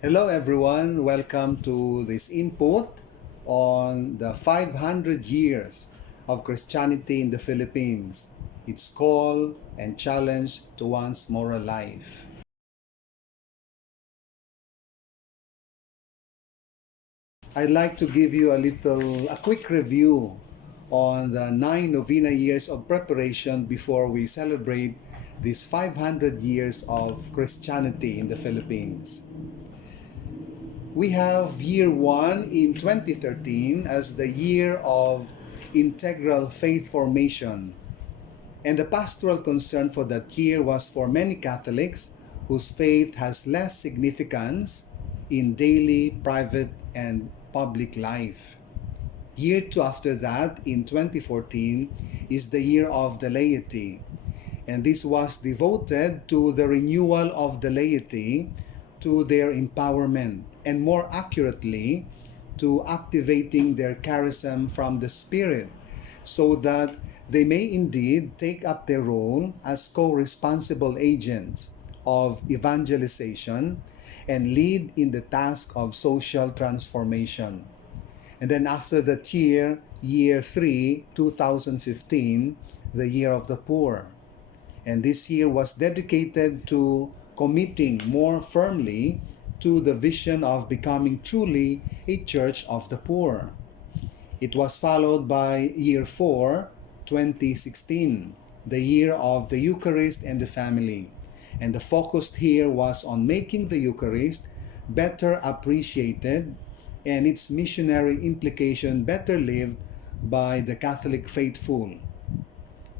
Hello everyone, welcome to this input on the 500 years of Christianity in the Philippines, its call and challenge to one's moral life. I'd like to give you a quick review on the 9 novena years of preparation before we celebrate these 500 years of Christianity in the Philippines. We have year 1 in 2013 as the year of integral faith formation. And the pastoral concern for that year was for many Catholics whose faith has less significance in daily, private, and public life. Year 2 after that, in 2014, is the year of the laity. And this was devoted to the renewal of the laity, to their empowerment, and more accurately, to activating their charism from the Spirit, so that they may indeed take up their role as co-responsible agents of evangelization and lead in the task of social transformation. And then after that year 3, 2015, the year of the poor. And this year was dedicated to committing more firmly to the vision of becoming truly a church of the poor. It was followed by year 4, 2016, the year of the Eucharist and the family. And the focus here was on making the Eucharist better appreciated and its missionary implication better lived by the Catholic faithful.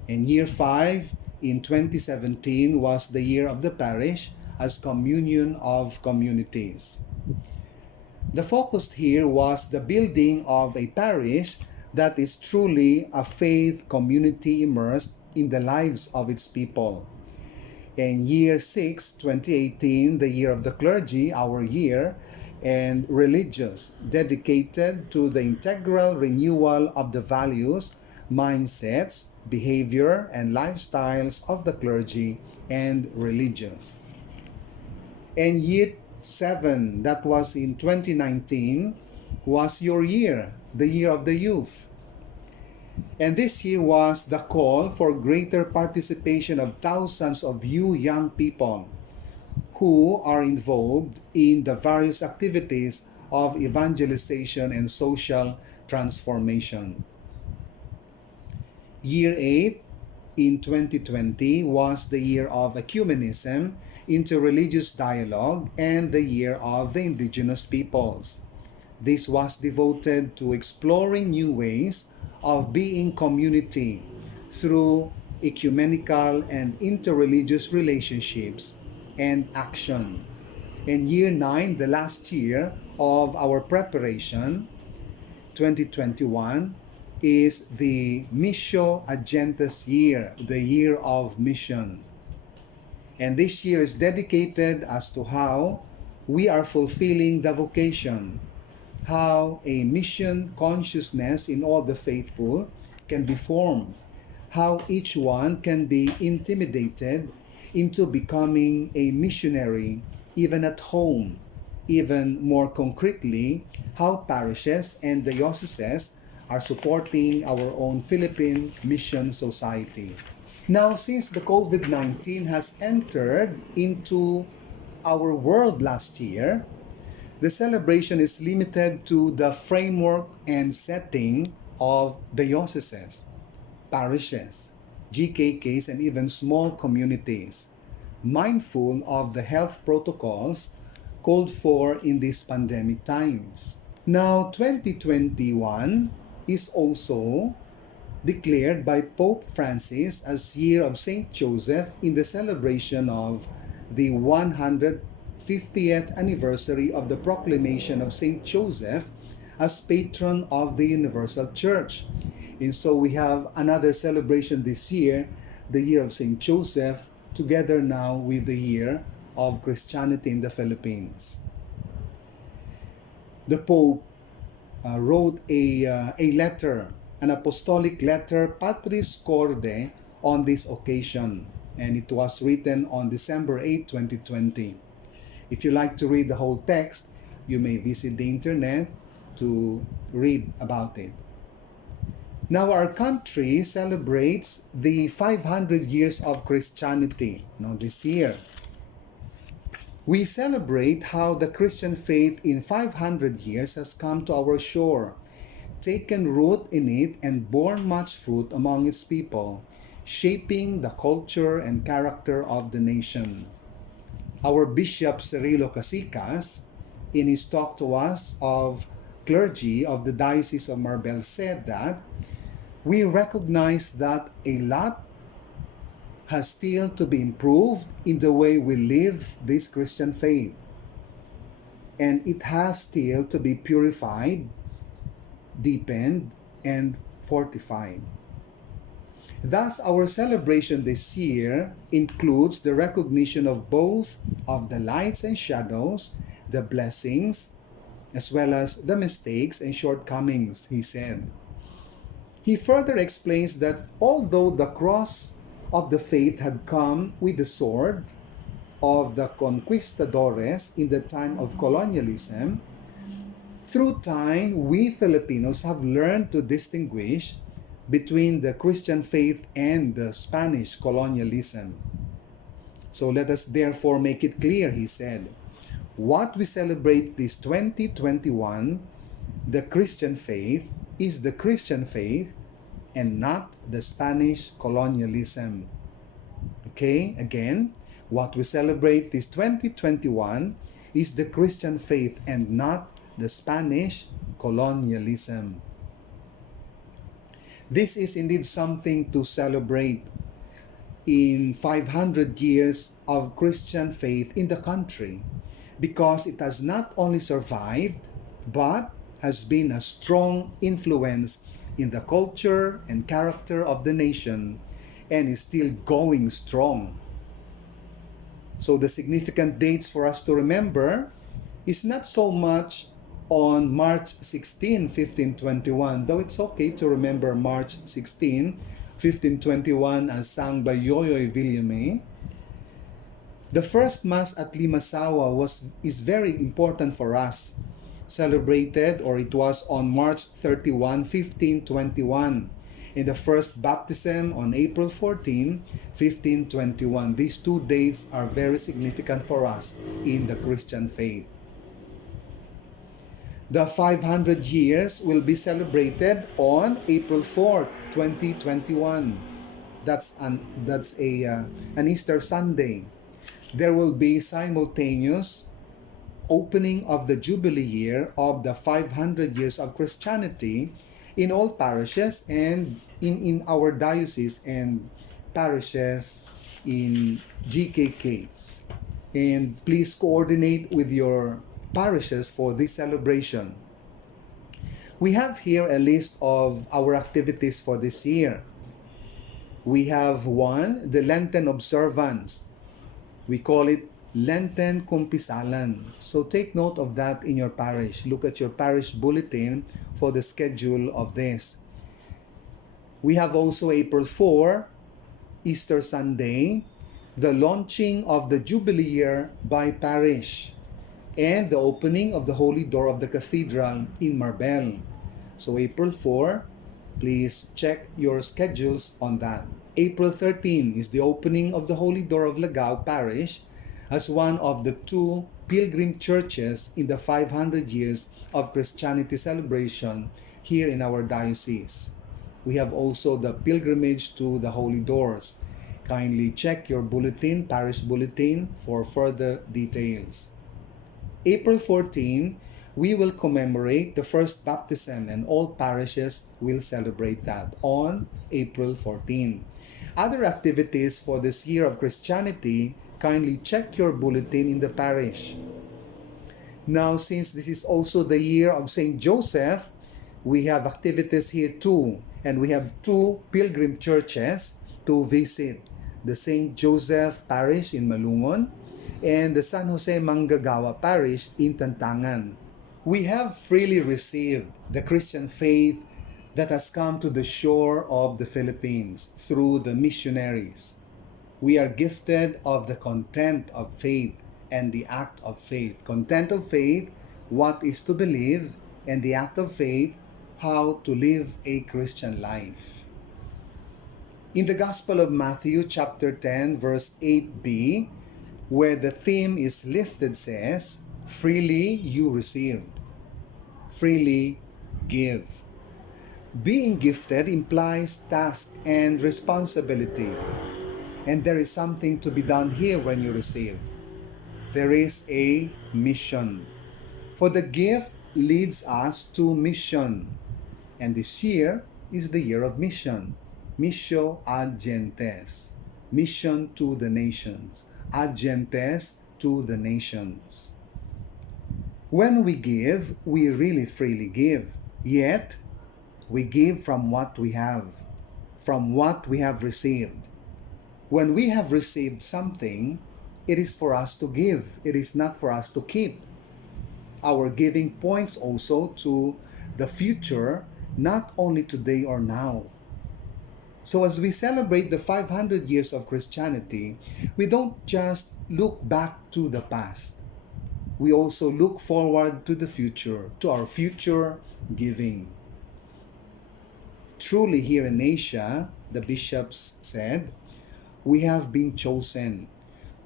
And year 5 in 2017 was the year of the parish as communion of communities. The focus here was the building of a parish that is truly a faith community immersed in the lives of its people. And year 6, 2018, the year of the clergy, our year, and religious, dedicated to the integral renewal of the values, mindsets, behavior, and lifestyles of the clergy and religious. And year 7, that was in 2019, was your year, the year of the youth. And this year was the call for greater participation of thousands of you young people who are involved in the various activities of evangelization and social transformation. Year 8 in 2020 was the year of ecumenism, interreligious dialogue, and the year of the indigenous peoples. This was devoted to exploring new ways of being community through ecumenical and interreligious relationships and action. And year 9, the last year of our preparation, 2021, is the Missio Agentis year, the year of mission. And this year is dedicated as to how we are fulfilling the vocation, how a mission consciousness in all the faithful can be formed, how each one can be intimidated into becoming a missionary even at home, even more concretely, how parishes and dioceses are supporting our own Philippine Mission Society. Now, since the COVID-19 has entered into our world last year, the celebration is limited to the framework and setting of dioceses, parishes, GKKs, and even small communities, mindful of the health protocols called for in these pandemic times. Now, 2021 is also declared by Pope Francis as Year of Saint Joseph in the celebration of the 150th anniversary of the proclamation of Saint Joseph as patron of the Universal Church. And so we have another celebration this year, the Year of Saint Joseph, together now with the Year of Christianity in the Philippines. The Pope wrote a letter, an apostolic letter, Patris Corde, on this occasion, and it was written on December 8, 2020. If you like to read the whole text, you may visit the internet to read about it. Now, our country celebrates the 500 years of Christianity this year. We celebrate how the Christian faith in 500 years has come to our shore, taken root in it, and borne much fruit among its people, shaping the culture and character of the nation. Our Bishop Cirilo Casicas, in his talk to us of clergy of the Diocese of Marbel, said that we recognize that a lot has still to be improved in the way we live this Christian faith. And it has still to be purified, deepened, and fortified. Thus, our celebration this year includes the recognition of both of the lights and shadows, the blessings, as well as the mistakes and shortcomings, he said. He further explains that although the cross of the faith had come with the sword of the conquistadores in the time of colonialism, through time, we Filipinos have learned to distinguish between the Christian faith and the Spanish colonialism. So let us therefore make it clear, he said, what we celebrate this 2021, the Christian faith, is the Christian faith and not the Spanish colonialism. Okay, again, what we celebrate this 2021 is the Christian faith and not the Spanish colonialism. This is indeed something to celebrate in 500 years of Christian faith in the country, because it has not only survived, but has been a strong influence in the culture and character of the nation, and is still going strong. So the significant dates for us to remember is not so much on March 16, 1521, though it's okay to remember March 16, 1521 as sung by Yoyoy Villame. The first Mass at Limasawa is very important for us. Celebrated, or it was on March 31, 1521. And the first baptism on April 14, 1521. These 2 days are very significant for us in the Christian faith. The 500 years will be celebrated on April 4, 2021. That's an Easter Sunday. There will be simultaneous opening of the Jubilee year of the 500 years of Christianity in all parishes and in our diocese and parishes in GKKs. And please coordinate with your parishes for this celebration. We have here a list of our activities for this year. We have 1, the Lenten observance. We call it Lenten Kumpisalan. So take note of that in your parish. Look at your parish bulletin for the schedule of this. We have also April 4, Easter Sunday, the launching of the Jubilee year by parish, and the opening of the Holy Door of the Cathedral in Marbel. So April 4, please check your schedules on that. April 13 is the opening of the Holy Door of Lagao Parish as one of the 2 pilgrim churches in the 500 years of Christianity celebration here in our diocese. We have also the pilgrimage to the Holy Doors. Kindly check your bulletin, parish bulletin, for further details. April 14, we will commemorate the first baptism, and all parishes will celebrate that on April 14. Other activities for this year of Christianity, kindly check your bulletin in the parish. Now, since this is also the year of St. Joseph, we have activities here too, and we have 2 pilgrim churches to visit. The St. Joseph Parish in Malungon and the San Jose Manggagawa Parish in Tantangan. We have freely received the Christian faith that has come to the shore of the Philippines through the missionaries. We are gifted of the content of faith and the act of faith. Content of faith, what is to believe, and the act of faith, how to live a Christian life. In the Gospel of Matthew chapter 10 verse 8b, where the theme is lifted, says, freely you received, freely give. Being gifted implies task and responsibility. And there is something to be done here when you receive. There is a mission. For the gift leads us to mission. And this year is the year of mission. Missio ad gentes. Mission to the nations. Ad gentes, to the nations. When we give, we really freely give. Yet, we give from what we have, from what we have received. When we have received something, it is for us to give. It is not for us to keep. Our giving points also to the future, not only today or now. So as we celebrate the 500 years of Christianity, we don't just look back to the past. We also look forward to the future, to our future giving. Truly here in Asia, the bishops said, we have been chosen.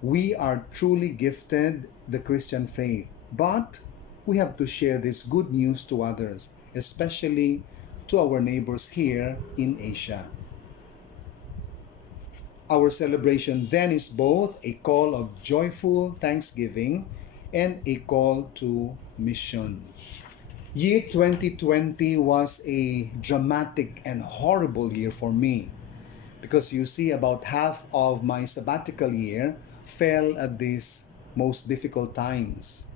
We are truly gifted the Christian faith, but we have to share this good news to others, especially to our neighbors here in Asia. Our celebration then is both a call of joyful thanksgiving and a call to mission. Year 2020 was a dramatic and horrible year for me, because you see, about half of my sabbatical year fell at these most difficult times.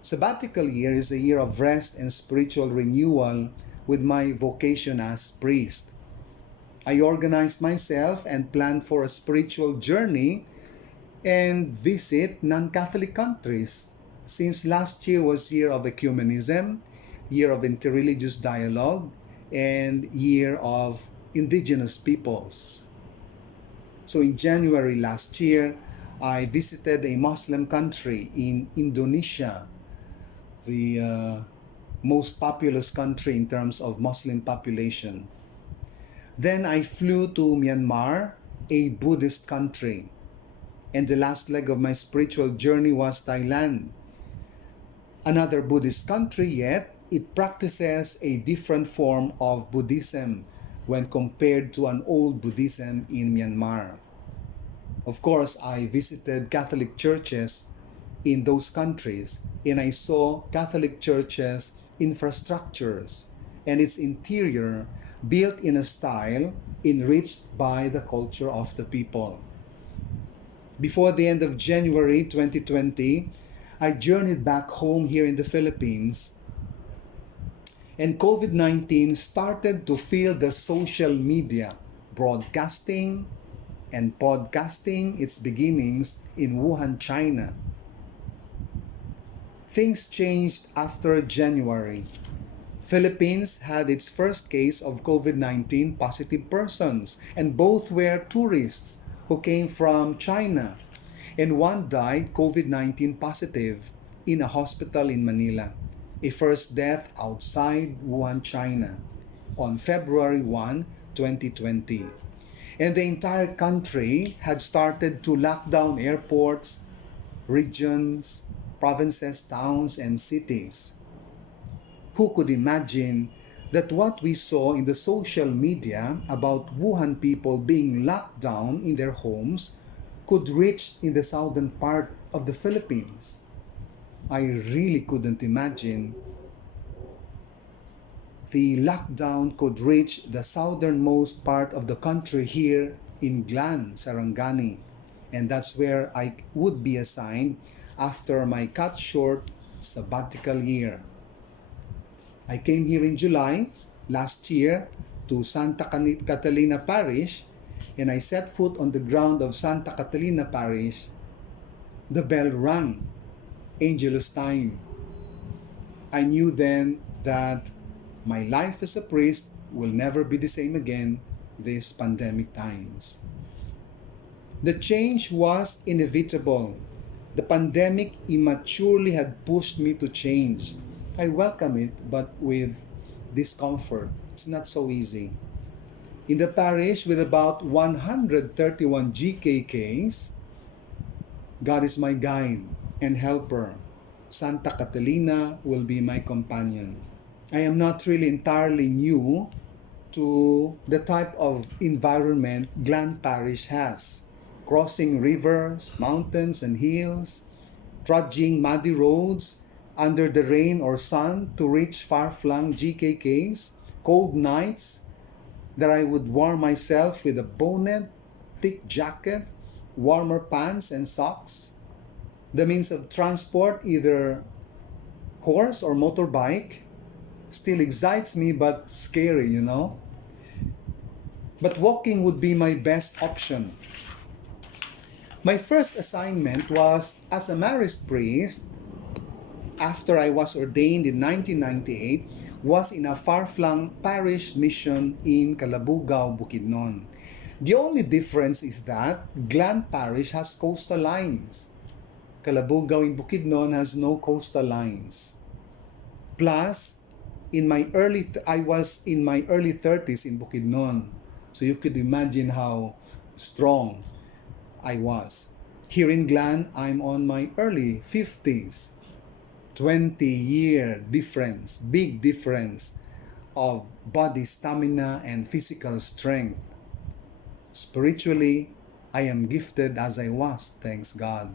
Sabbatical year is a year of rest and spiritual renewal with my vocation as priest. I organized myself and planned for a spiritual journey and visit non-Catholic countries, since last year was year of ecumenism, year of interreligious dialogue, and year of indigenous peoples. So in January last year, I visited a Muslim country in Indonesia, the most populous country in terms of Muslim population. Then I flew to Myanmar, a Buddhist country. And the last leg of my spiritual journey was Thailand. Another Buddhist country, yet it practices a different form of Buddhism when compared to an old Buddhism in Myanmar. Of course, I visited Catholic churches in those countries, and I saw Catholic churches' infrastructures and its interior built in a style enriched by the culture of the people. Before the end of January 2020, I journeyed back home here in the Philippines, and COVID-19 started to fill the social media, broadcasting and podcasting its beginnings in Wuhan, China. Things changed after January. Philippines had its first case of COVID-19 positive persons, and both were tourists who came from China, and one died COVID-19 positive in a hospital in Manila, a first death outside Wuhan, China, on February 1, 2020. And the entire country had started to lock down airports, regions, provinces, towns, and cities. Who could imagine that what we saw in the social media about Wuhan people being locked down in their homes could reach in the southern part of the Philippines? I really couldn't imagine the lockdown could reach the southernmost part of the country here in Glan, Sarangani. And that's where I would be assigned after my cut short sabbatical year. I came here in July last year to Santa Catalina Parish, and I set foot on the ground of Santa Catalina Parish. The bell rang, Angelus time. I knew then that my life as a priest will never be the same again these pandemic times. The change was inevitable, The pandemic immaturely had pushed me to change. I welcome it, but with discomfort. It's not so easy. In the parish with about 131 GKKs, God is my guide and helper. Santa Catalina will be my companion. I am not really entirely new to the type of environment Glan Parish has. Crossing rivers, mountains, and hills, trudging muddy roads under the rain or sun to reach far-flung GKKs, cold nights that I would warm myself with a bonnet, thick jacket, warmer pants and socks. The means of transport, either horse or motorbike, still excites me but scary, But walking would be my best option. My first assignment was as a marist priest after I was ordained in 1998 was in a far-flung parish mission in Calabugao, Bukidnon. The only difference is that Glan Parish has coastal lines. Calabugao in Bukidnon has no coastal lines. Plus, I was in my early 30s in Bukidnon. So you could imagine how strong I was. Here in Glan, I'm on my early 50s. 20-year difference, big difference of body stamina and physical strength. Spiritually, I am gifted as I was, thanks God.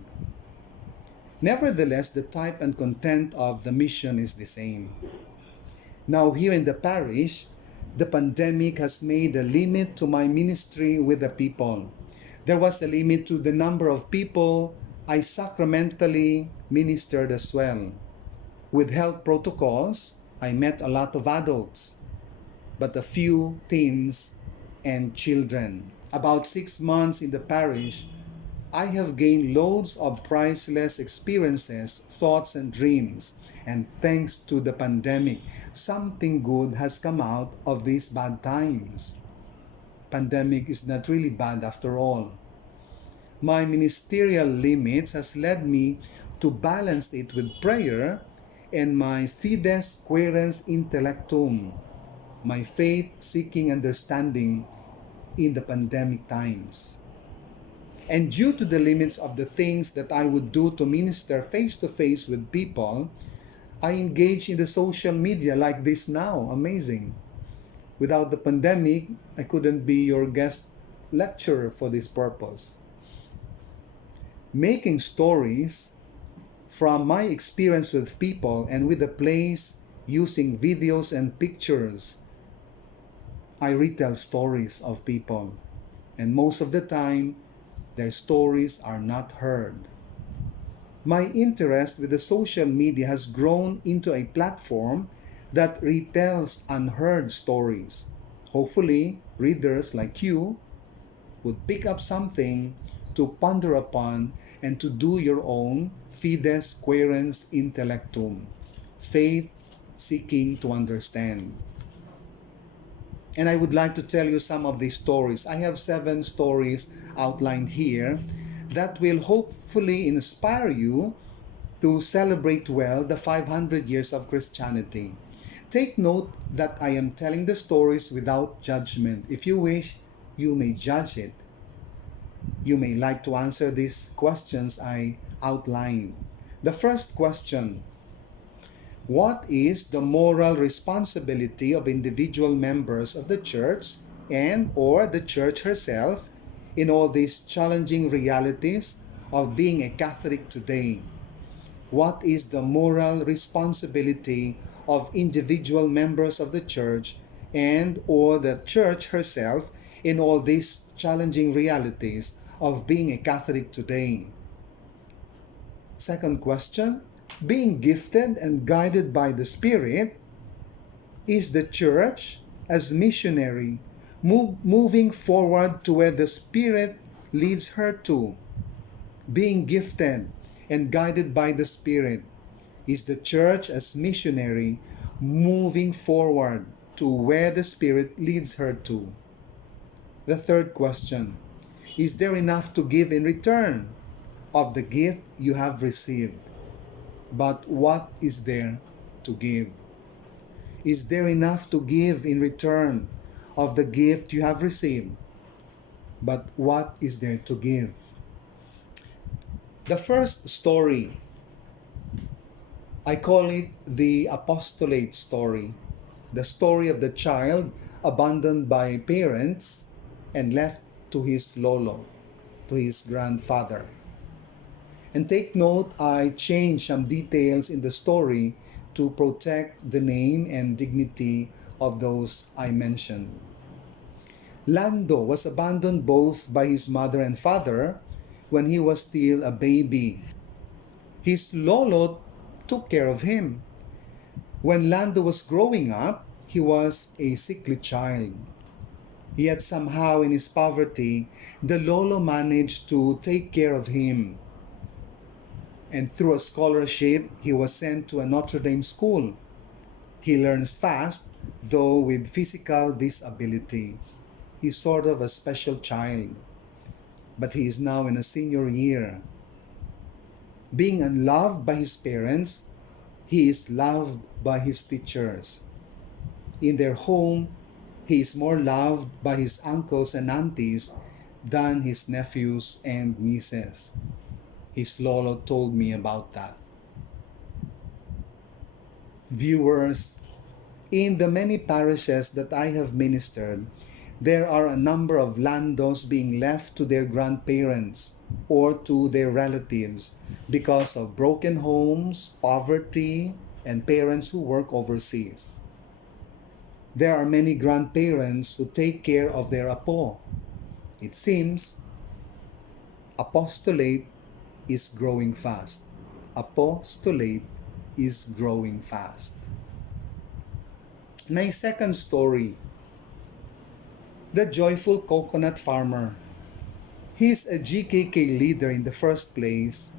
Nevertheless, the type and content of the mission is the same. Now here in the parish, the pandemic has made a limit to my ministry with the people. There was a limit to the number of people I sacramentally ministered as well. With health protocols, I met a lot of adults, but a few teens and children. About 6 months in the parish, I have gained loads of priceless experiences, thoughts, and dreams. And thanks to the pandemic, something good has come out of these bad times. Pandemic is not really bad after all. My ministerial limits has led me to balance it with prayer and my fides quaerens intellectum, my faith-seeking understanding in the pandemic times. And due to the limits of the things that I would do to minister face-to-face with people, I engage in the social media like this now. Amazing. Without the pandemic, I couldn't be your guest lecturer for this purpose. Making stories from my experience with people and with the place using videos and pictures, I retell stories of people. And most of the time, their stories are not heard. My interest with the social media has grown into a platform that retells unheard stories. Hopefully, readers like you would pick up something to ponder upon and to do your own fides quaerens intellectum, faith seeking to understand. And I would like to tell you some of these stories. I have 7 stories outlined here that will hopefully inspire you to celebrate well the 500 years of Christianity. Take note that I am telling the stories without judgment. If you wish, you may judge it. You may like to answer these questions I outlined. The first question: what is the moral responsibility of individual members of the church and or the church herself in all these challenging realities of being a Catholic today? What is the moral responsibility of individual members of the church and or the church herself in all these challenging realities of being a Catholic today? Second question: being gifted and guided by the Spirit, is the church as missionary moving forward to where the Spirit leads her to? Being gifted and guided by the Spirit, is the church as missionary moving forward to where the Spirit leads her to? The third question: is there enough to give in return? of the gift you have received, but what is there to give? Is there enough to give in return of the gift you have received? But what is there to give? The first story, I call it the apostolate story. The story of the child abandoned by parents and left to his lolo, to his grandfather. And take note, I changed some details in the story to protect the name and dignity of those I mentioned. Lando was abandoned both by his mother and father when he was still a baby. His lolo took care of him. When Lando was growing up, he was a sickly child. Yet somehow in his poverty, the lolo managed to take care of him. And through a scholarship, he was sent to a Notre Dame school. He learns fast, though with physical disability. He's sort of a special child, but he is now in a senior year. Being unloved by his parents, he is loved by his teachers. In their home, he is more loved by his uncles and aunties than his nephews and nieces. His lolo told me about that. Viewers, in the many parishes that I have ministered, there are a number of Landos being left to their grandparents or to their relatives because of broken homes, poverty, and parents who work overseas. There are many grandparents who take care of their apo. It seems apostolate is growing fast. Apostolate is growing fast. My second story, the joyful coconut farmer. He's a GKK leader in the first place,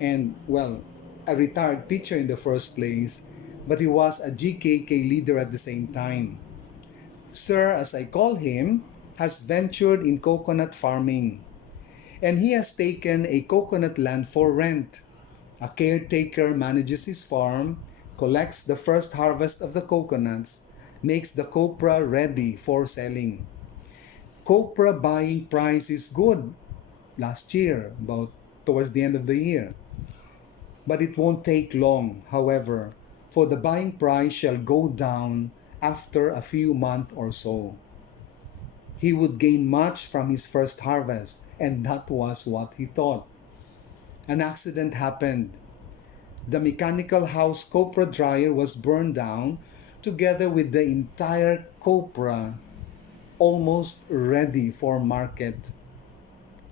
and well, a retired teacher in the first place, but he was a GKK leader at the same time. Sir, as I call him, has ventured in coconut farming, and he has taken a coconut land for rent. A caretaker manages his farm, collects the first harvest of the coconuts, makes the copra ready for selling. Copra buying price is good last year, about towards the end of the year. But it won't take long, however, for the buying price shall go down after a few months or so. He would gain much from his first harvest, and that was what he thought. An accident happened. The mechanical house copra dryer was burned down together with the entire copra almost ready for market.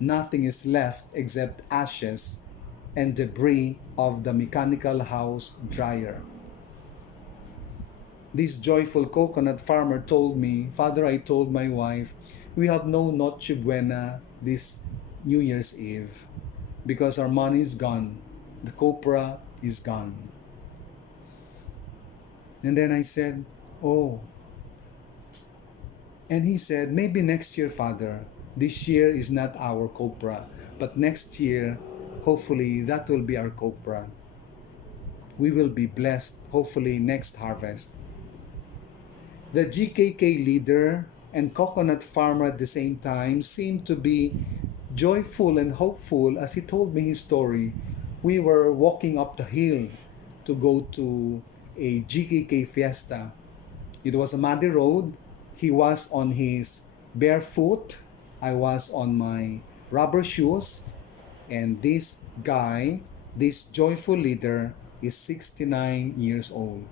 Nothing is left except ashes and debris of the mechanical house dryer. This joyful coconut farmer told me, Father, I told my wife, we have no Noche Buena this New Year's Eve because our money is gone. The copra is gone. And then I said, oh. And he said, maybe next year, Father. This year is not our copra, but next year, hopefully, that will be our copra. We will be blessed, hopefully, next harvest. The GKK leader and coconut farmer at the same time seemed to be joyful and hopeful as he told me his story. We were walking up the hill to go to a GKK fiesta. It was a muddy road. He was on his barefoot. I was on my rubber shoes. And this guy, this joyful leader, is 69 years old.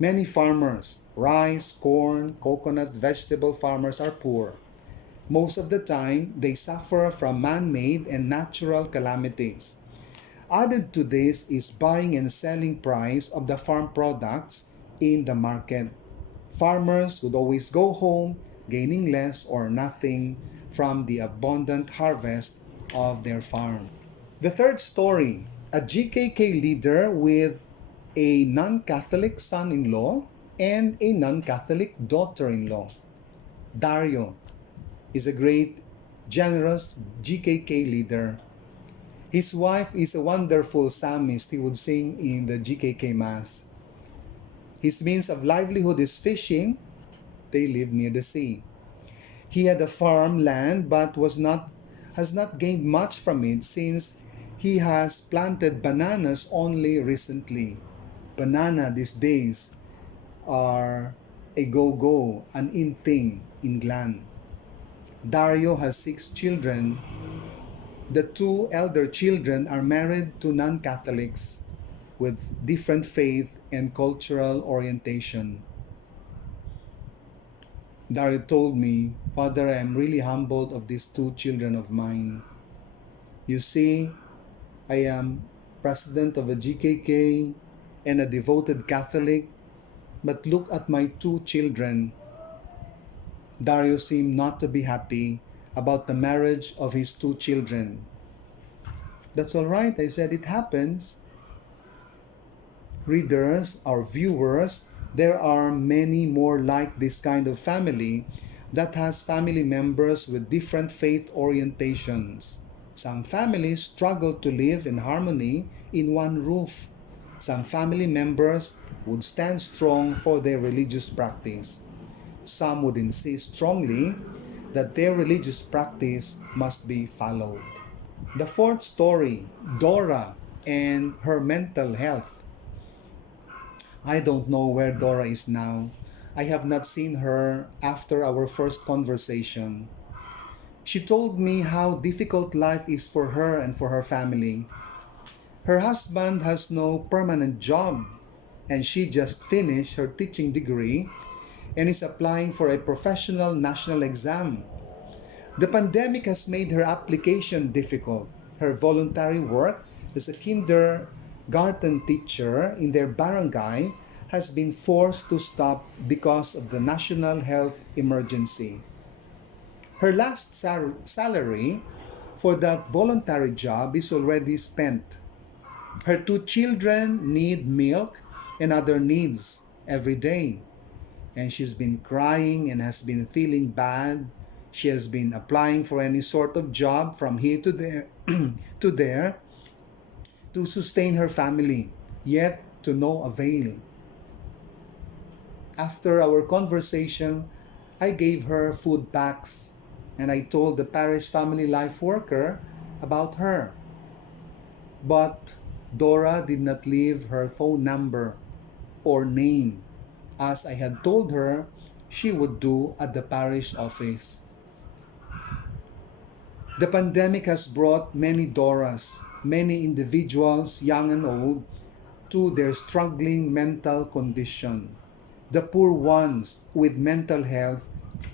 Many farmers, rice, corn, coconut, vegetable farmers are poor. Most of the time, they suffer from man-made and natural calamities. Added to this is buying and selling price of the farm products in the market. Farmers would always go home gaining less or nothing from the abundant harvest of their farm. The third story, a GKK leader with a non-Catholic son-in-law and a non-Catholic daughter-in-law. Dario is a great, generous GKK leader. His wife is a wonderful psalmist. He would sing in the GKK Mass. His means of livelihood is fishing. They live near the sea. He had a farm land but has not gained much from it since he has planted bananas only recently. Banana these days are a go-go, an in thing in Glan. Dario has 6 children. The 2 elder children are married to non-Catholics with different faith and cultural orientation. Dario told me, "Father, I am really humbled of these 2 children of mine. You see, I am president of a GKK and a devoted Catholic, but look at my 2 children." Dario seemed not to be happy about the marriage of his 2 children. "That's all right," I said, "it happens." Readers, our viewers, there are many more like this kind of family that has family members with different faith orientations. Some families struggle to live in harmony in one roof. Some family members would stand strong for their religious practice. Some would insist strongly that their religious practice must be followed. The 4th story, Dora and her mental health. I don't know where Dora is now. I have not seen her after our first conversation. She told me how difficult life is for her and for her family. Her husband has no permanent job, and she just finished her teaching degree and is applying for a professional national exam. The pandemic has made her application difficult. Her voluntary work as a kindergarten teacher in their barangay has been forced to stop because of the national health emergency. Her last salary for that voluntary job is already spent. Her 2 children need milk and other needs every day, and she's been crying and has been feeling bad. She has been applying for any sort of job from here to there to there to sustain her family, yet to no avail. After our conversation, I gave her food packs and I told the parish family life worker about her. But Dora did not leave her phone number or name, as I had told her she would do at the parish office. The pandemic has brought many Doras, many individuals, young and old, to their struggling mental condition. The poor ones with mental health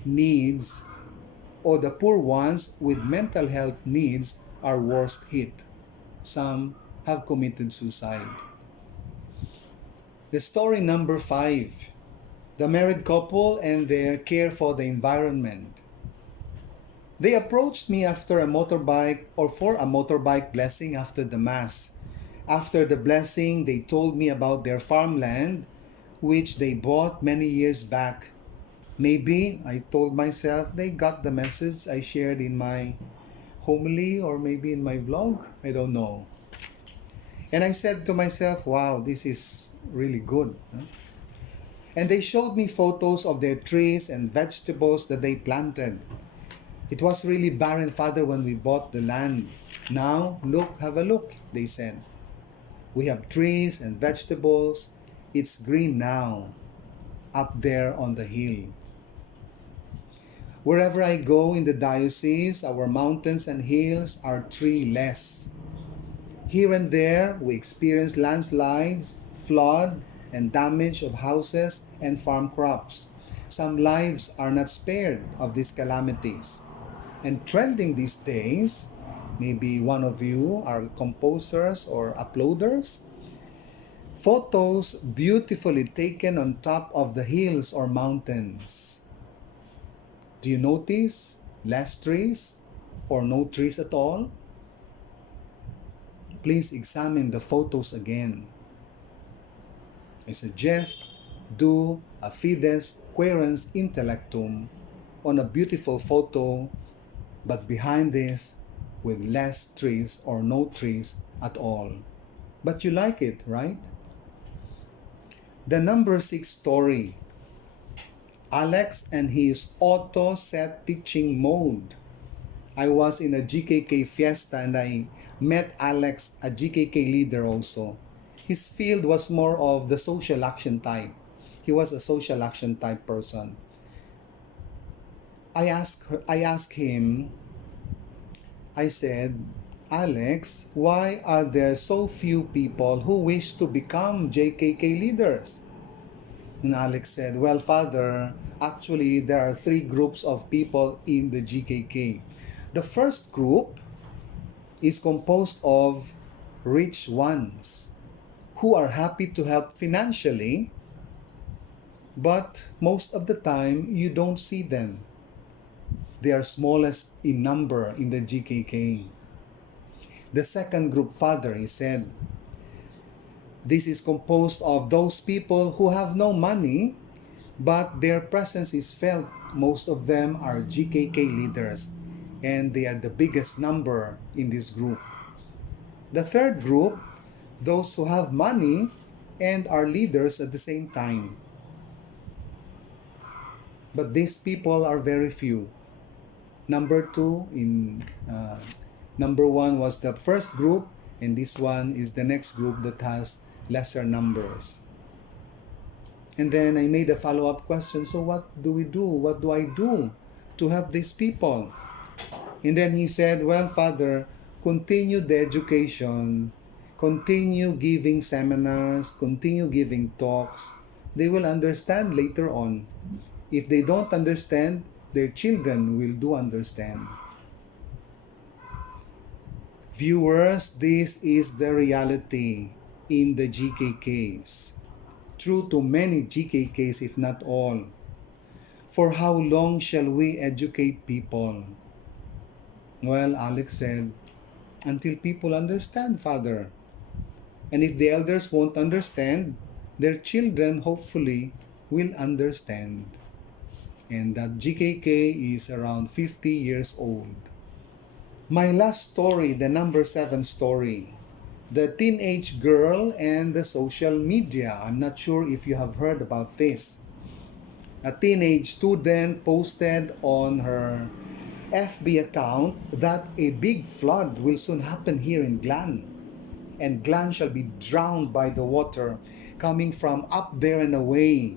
needs, or the poor ones with mental health needs are worst hit. Some have committed suicide. The story number 5, the married couple and their care for the environment. They approached me after a motorbike or for a motorbike blessing after the Mass. After the blessing, they told me about their farmland, which they bought many years back. Maybe, I told myself, they got the message I shared in my homily or maybe in my vlog. I don't know. And I said to myself, wow, this is really good. And they showed me photos of their trees and vegetables that they planted. It was really barren, Father, when we bought the land. Now, look, have a look, they said. We have trees and vegetables. It's green now, up there on the hill. Wherever I go in the diocese, our mountains and hills are tree-less. Here and there, we experience landslides, flood, and damage of houses and farm crops. Some lives are not spared of these calamities. And trending these days, maybe one of you are composers or uploaders, photos beautifully taken on top of the hills or mountains. Do you notice less trees or no trees at all? Please examine the photos again. I suggest do a fides quaerens intellectum on a beautiful photo, but behind this, with less trees or no trees at all. But you like it, right? The number 6 story. Alex and his auto-set teaching mode. I was in a GKK fiesta and I met Alex, a GKK leader also. His field was more of the social action type. He was a social action type person. I asked him, I said, Alex, why are there so few people who wish to become JKK leaders? And Alex said, well, Father, actually there are 3 groups of people in the GKK. The first group is composed of rich ones who are happy to help financially, but most of the time you don't see them. They are smallest in number in the GKK. The second group, Father, he said, this is composed of those people who have no money, but their presence is felt. Most of them are GKK leaders, and they are the biggest number in this group. The third group, those who have money and are leaders at the same time. But these people are very few. Number 1 was the first group, and this one is the next group that has lesser numbers. And then I made a follow-up question, so what do we do? What do I do to help these people? And then he said, well, Father, continue the education, continue giving seminars, continue giving talks. They will understand later on. If they don't understand, their children will do understand. Viewers, this is the reality in the GKKs. True to many GKKs, if not all. For how long shall we educate people? Well, Alex said, until people understand, Father. And if the elders won't understand, their children hopefully will understand. And that GKK is around 50 years old. My last story, the number 7 story. The teenage girl and the social media. I'm not sure if you have heard about this. A teenage student posted on her FB account that a big flood will soon happen here in Glan. And Glan shall be drowned by the water coming from up there and away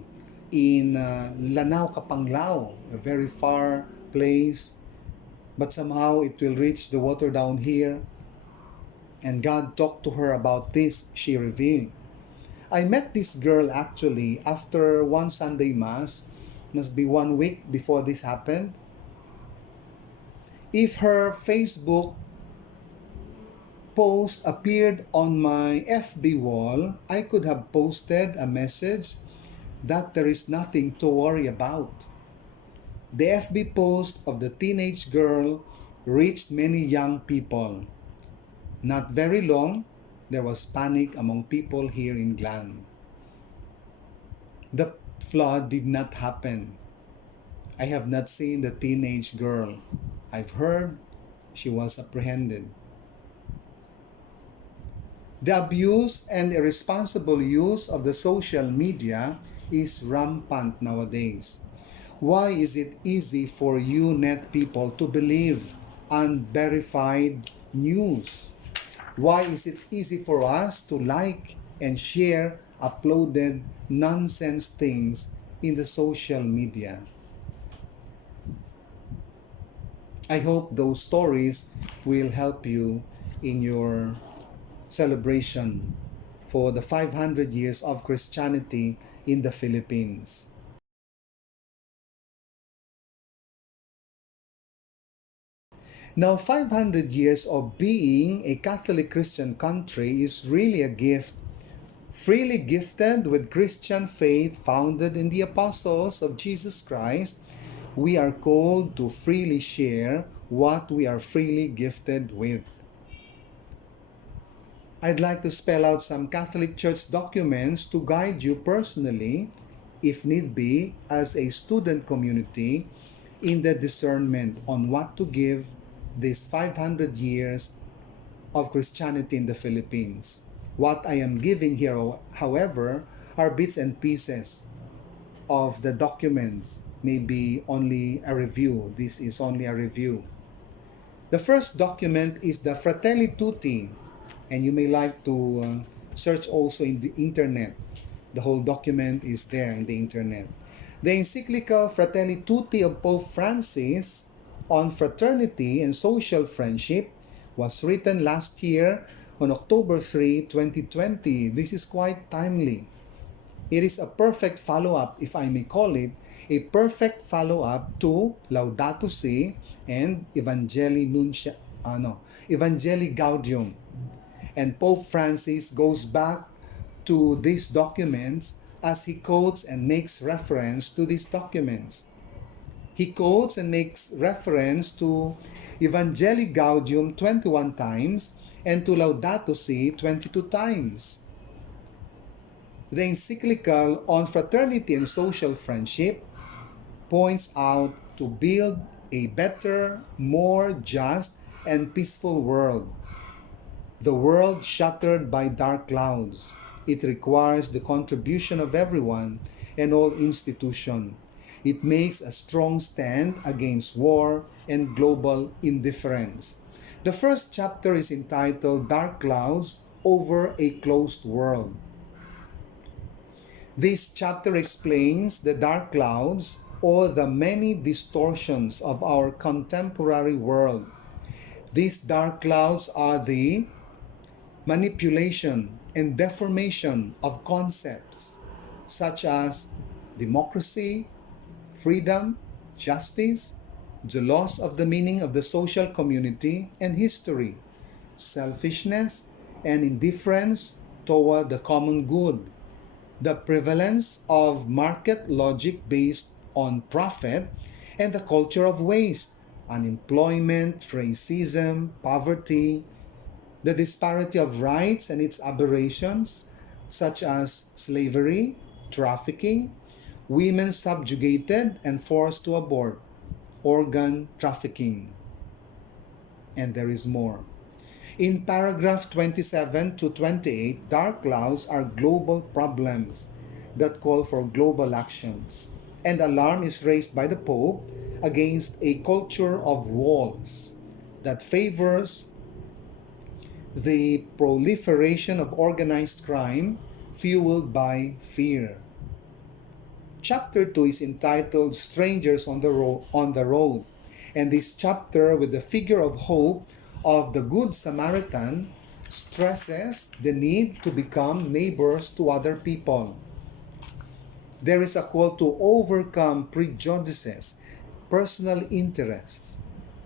in Lanao, Kapanglao, a very far place. But somehow it will reach the water down here. And God talked to her about this, she revealed. I met this girl actually after one Sunday Mass, must be 1 week before this happened. If her Facebook post appeared on my FB wall, I could have posted a message that there is nothing to worry about. The FB post of the teenage girl reached many young people. Not very long, there was panic among people here in Glan. The flood did not happen. I have not seen the teenage girl. I've heard she was apprehended. The abuse and irresponsible use of the social media is rampant nowadays. Why is it easy for you net people to believe unverified news? Why is it easy for us to like and share uploaded nonsense things in the social media? I hope those stories will help you in your celebration for the 500 years of Christianity in the Philippines. Now, 500 years of being a Catholic Christian country is really a gift, freely gifted with Christian faith founded in the apostles of Jesus Christ. We are called to freely share what we are freely gifted with. I'd like to spell out some Catholic Church documents to guide you personally, if need be, as a student community in the discernment on what to give these 500 years of Christianity in the Philippines. What I am giving here, however, are bits and pieces of the documents, maybe only a review. This is only a review. The first document is the Fratelli Tutti, and you may like to search also in the internet. The whole document is there in the internet. The encyclical Fratelli Tutti of Pope Francis on fraternity and social friendship was written last year on October 3, 2020. This is quite timely. It is a perfect follow-up, if I may call it, a perfect follow-up to Laudato Si and Evangelii Gaudium. And Pope Francis goes back to these documents as he quotes and makes reference to these documents. He quotes and makes reference to Evangelii Gaudium 21 times and to Laudato Si 22 times. The encyclical on fraternity and social friendship points out to build a better, more just, and peaceful world. The world shattered by dark clouds. It requires the contribution of everyone and all institutions. It makes a strong stand against war and global indifference. The first chapter is entitled Dark Clouds Over a Closed World. This chapter explains the dark clouds or the many distortions of our contemporary world. These dark clouds are the manipulation and deformation of concepts such as democracy, freedom, justice, the loss of the meaning of the social community and history, selfishness and indifference toward the common good, the prevalence of market logic based on profit, and the culture of waste, unemployment, racism, poverty, the disparity of rights and its aberrations, such as slavery, trafficking, women subjugated and forced to abort, organ trafficking, and there is more. In paragraph 27 to 28, dark clouds are global problems that call for global actions, and alarm is raised by the Pope against a culture of walls that favors the proliferation of organized crime fueled by fear. Chapter 2 is entitled Strangers on the Road, and this chapter, with the figure of hope of the Good Samaritan, stresses the need to become neighbors to other people. There is a call to overcome prejudices, personal interests,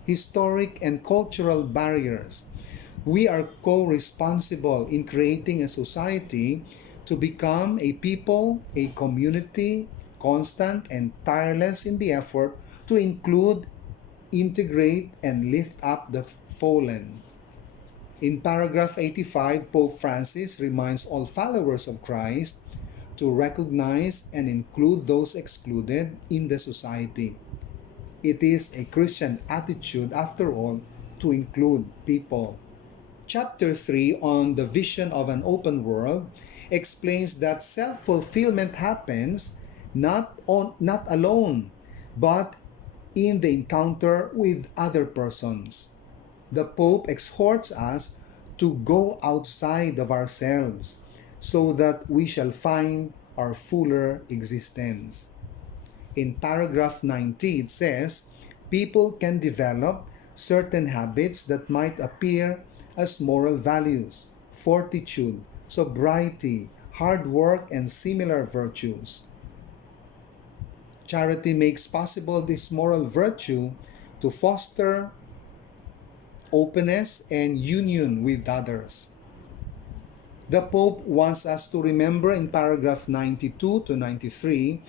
historic and cultural barriers. We are co-responsible in creating a society to become a people, a community, constant and tireless in the effort to include, integrate, and lift up the fallen. In paragraph 85, Pope Francis reminds all followers of Christ to recognize and include those excluded in the society. It is a Christian attitude, after all, to include people. Chapter 3 on the vision of an open world explains that self-fulfillment happens not alone, but in the encounter with other persons. The Pope exhorts us to go outside of ourselves so that we shall find our fuller existence. In paragraph 90, it says, people can develop certain habits that might appear as moral values, fortitude, sobriety, hard work, and similar virtues. Charity makes possible this moral virtue to foster openness and union with others. The Pope wants us to remember in paragraph 92 to 93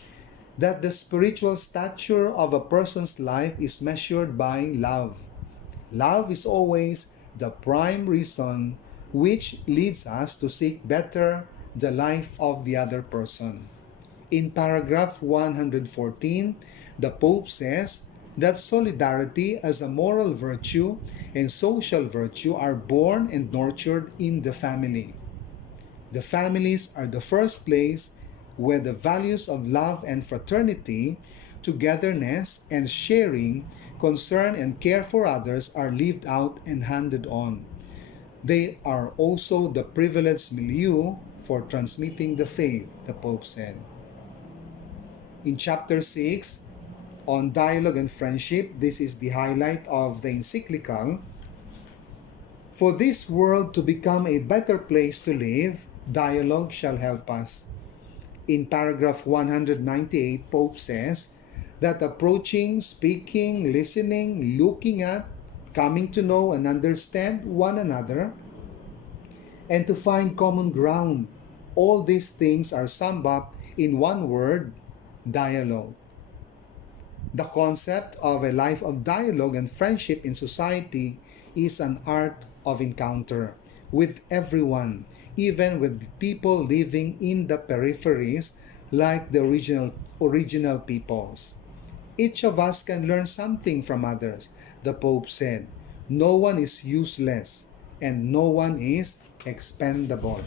that the spiritual stature of a person's life is measured by love. Love is always the prime reason which leads us to seek better the life of the other person. In paragraph 114, the Pope says that solidarity as a moral virtue and social virtue are born and nurtured in the family. The families are the first place where the values of love and fraternity, togetherness and sharing, concern and care for others are lived out and handed on. They are also the privileged milieu for transmitting the faith, the Pope said. In chapter 6, on dialogue and friendship, this is the highlight of the encyclical. For this world to become a better place to live, dialogue shall help us. In paragraph 198, Pope says that approaching, speaking, listening, looking at, coming to know and understand one another, and to find common ground, all these things are summed up in one word, dialogue. The concept of a life of dialogue and friendship in society is an art of encounter with everyone, even with people living in the peripheries like the original peoples. Each of us can learn something from others, the Pope said. No one is useless and no one is expendable.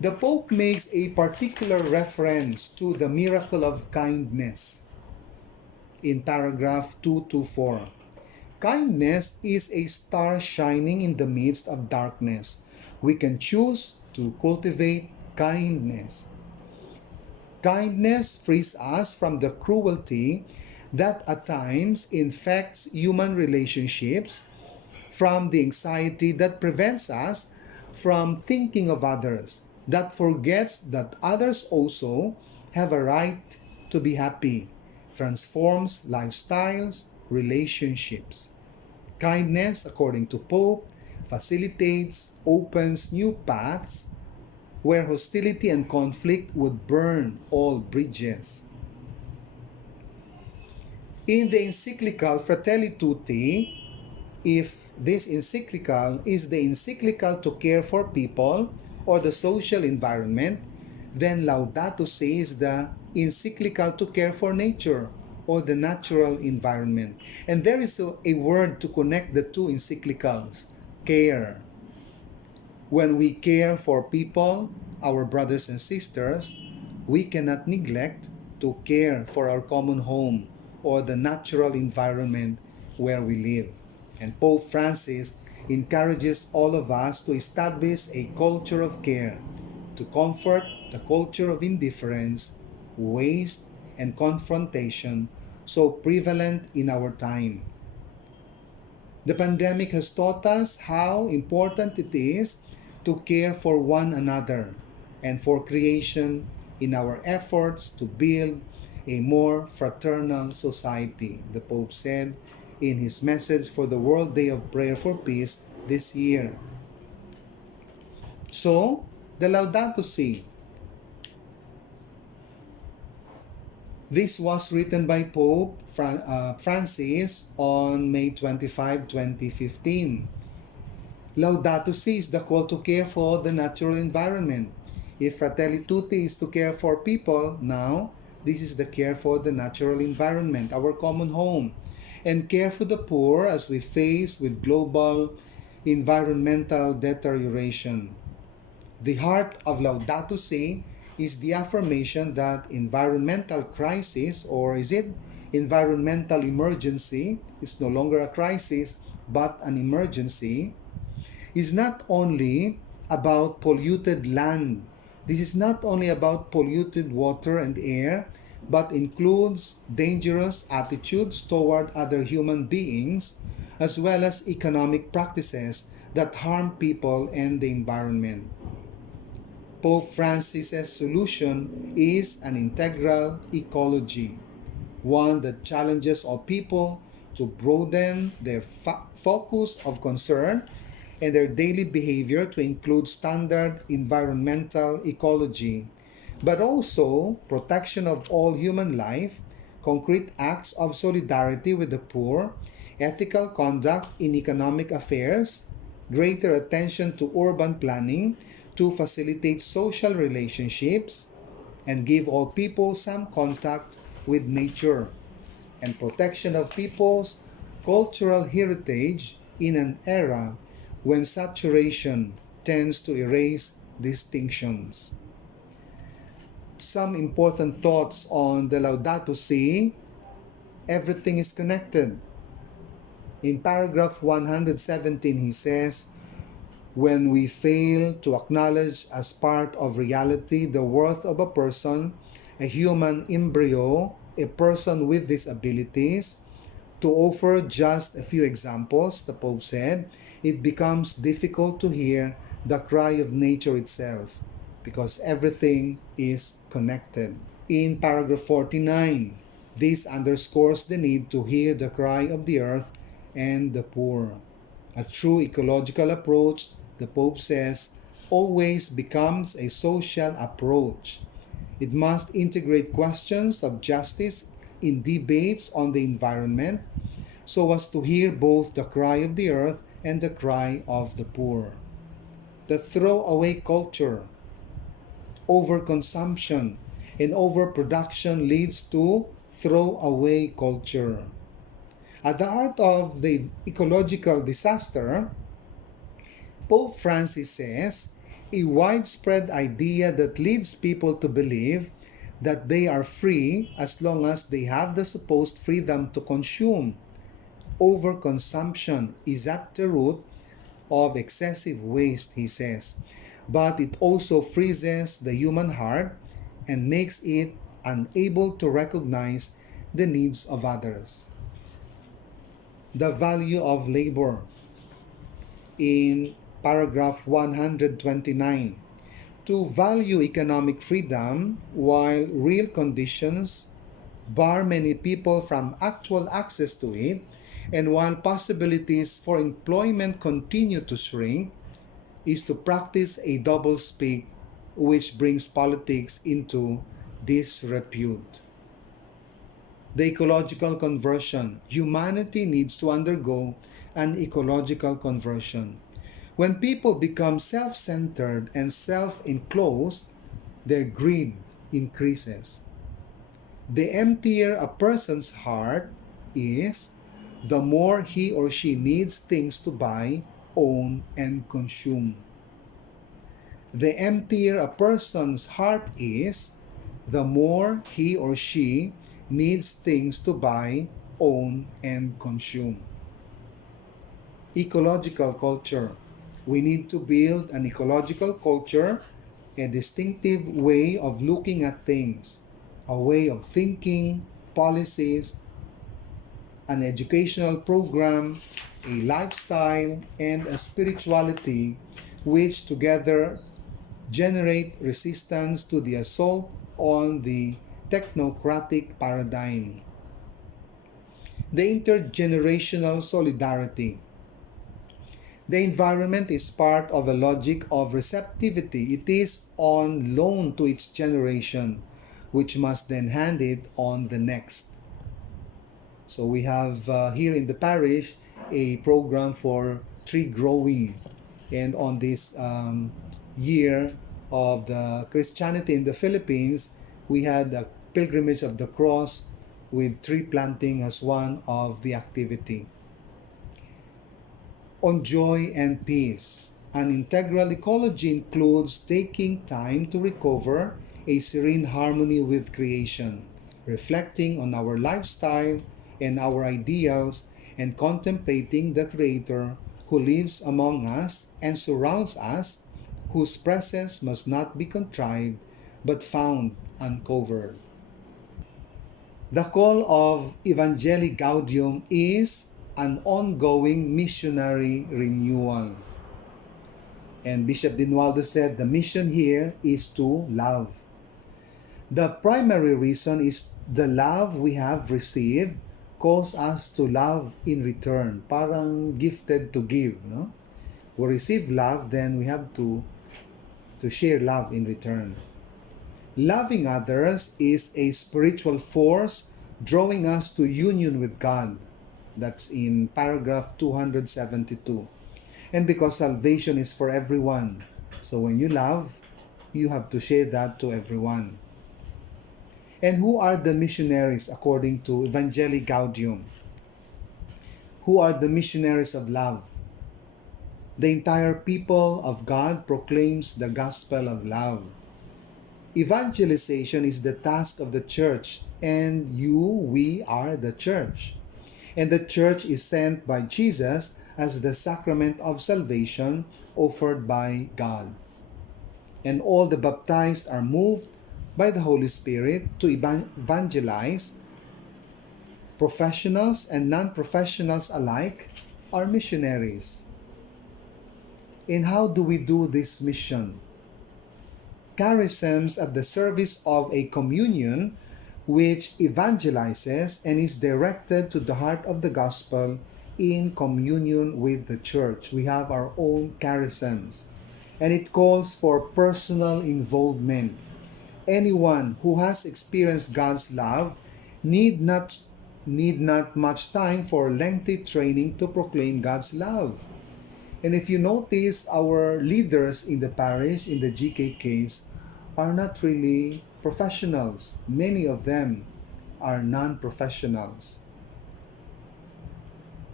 The Pope makes a particular reference to the miracle of kindness in paragraph 224. Kindness is a star shining in the midst of darkness. We can choose to cultivate kindness. Kindness frees us from the cruelty that at times infects human relationships, from the anxiety that prevents us from thinking of others, that forgets that others also have a right to be happy, transforms lifestyles, relationships. Kindness, according to Pope, facilitates, opens new paths where hostility and conflict would burn all bridges. In the encyclical Fratelli Tutti, if this encyclical is the encyclical to care for people or the social environment, then Laudato Si is the encyclical to care for nature or the natural environment. And there is a word to connect the two encyclicals, care. When we care for people, our brothers and sisters, we cannot neglect to care for our common home or the natural environment where we live. And Pope Francis encourages all of us to establish a culture of care, to comfort the culture of indifference, waste, and confrontation so prevalent in our time. The pandemic has taught us how important it is to care for one another and for creation in our efforts to build a more fraternal society, the Pope said in his message for the World Day of Prayer for Peace this year. So, the Laudato Si. This was written by Pope Francis on May 25, 2015. Laudato Si is the call to care for the natural environment. If Fratelli Tutti is to care for people, now this is the care for the natural environment, our common home, and care for the poor as we face with global environmental deterioration. The heart of Laudato Si is the affirmation that environmental crisis, or is it environmental emergency, is no longer a crisis but an emergency, is not only about polluted land. This is not only about polluted water and air, but includes dangerous attitudes toward other human beings, as well as economic practices that harm people and the environment. Pope Francis's solution is an integral ecology, one that challenges all people to broaden their focus of concern and their daily behavior to include standard environmental ecology, but also protection of all human life, concrete acts of solidarity with the poor, ethical conduct in economic affairs, greater attention to urban planning to facilitate social relationships, and give all people some contact with nature. and protection of people's cultural heritage in an era when saturation tends to erase distinctions. Some important thoughts on the Laudato Si. Everything is connected. In paragraph 117, he says, when we fail to acknowledge as part of reality the worth of a person, a human embryo, a person with disabilities, to offer just a few examples, the Pope said, it becomes difficult to hear the cry of nature itself because everything is connected. In paragraph 49, this underscores the need to hear the cry of the earth and the poor. A true ecological approach, the Pope says, always becomes a social approach. It must integrate questions of justice in debates on the environment so as to hear both the cry of the earth and the cry of the poor. The throwaway culture, overconsumption, and overproduction leads to throwaway culture. At the heart of the ecological disaster, Pope Francis says, a widespread idea that leads people to believe that they are free as long as they have the supposed freedom to consume. Overconsumption is at the root of excessive waste, he says, but it also freezes the human heart and makes it unable to recognize the needs of others. The value of labor. In paragraph 129, to value economic freedom while real conditions bar many people from actual access to it, and while possibilities for employment continue to shrink, is to practice a doublespeak which brings politics into disrepute. The ecological conversion. Humanity needs to undergo an ecological conversion. When people become self-centered and self-enclosed, their greed increases. The emptier a person's heart is, the more he or she needs things to buy, own, and consume. The emptier a person's heart is, the more he or she needs things to buy, own, and consume. Ecological culture. We need to build an ecological culture, a distinctive way of looking at things, a way of thinking, policies, an educational program, a lifestyle, and a spirituality which together generate resistance to the assault on the technocratic paradigm. The intergenerational solidarity. The environment is part of a logic of receptivity. It is on loan to its generation, which must then hand it on the next. So we have here in the parish a program for tree growing, and on this year of the Christianity in the Philippines, we had the pilgrimage of the cross with tree planting as one of the activity. On joy and peace. An integral ecology includes taking time to recover a serene harmony with creation, reflecting on our lifestyle and our ideals, and contemplating the Creator who lives among us and surrounds us, whose presence must not be contrived but found uncovered. The call of Evangelii Gaudium is an ongoing missionary renewal. And Bishop Dinualdo said the mission here is to love. The primary reason is the love we have received calls us to love in return. Parang gifted to give, no? We receive love, then we have to share love in return. Loving others is a spiritual force drawing us to union with God. That's in paragraph 272. And because salvation is for everyone, so when you love, you have to share that to everyone. And who are the missionaries according to Evangelii Gaudium? Who are the missionaries of love? The entire people of God proclaims the gospel of love. Evangelization is the task of the church, and we are the church. And the church is sent by Jesus as the sacrament of salvation offered by God. And all the baptized are moved by the Holy Spirit to evangelize. Professionals and non-professionals alike are missionaries. And how do we do this mission? Charisms at the service of a communion which evangelizes and is directed to the heart of the gospel in communion with the church. We have our own charisms, and it calls for personal involvement. Anyone who has experienced God's love need not much time for lengthy training to proclaim God's love. And if you notice, our leaders in the parish, in the GKKs, are not really professionals. Many of them are non-professionals.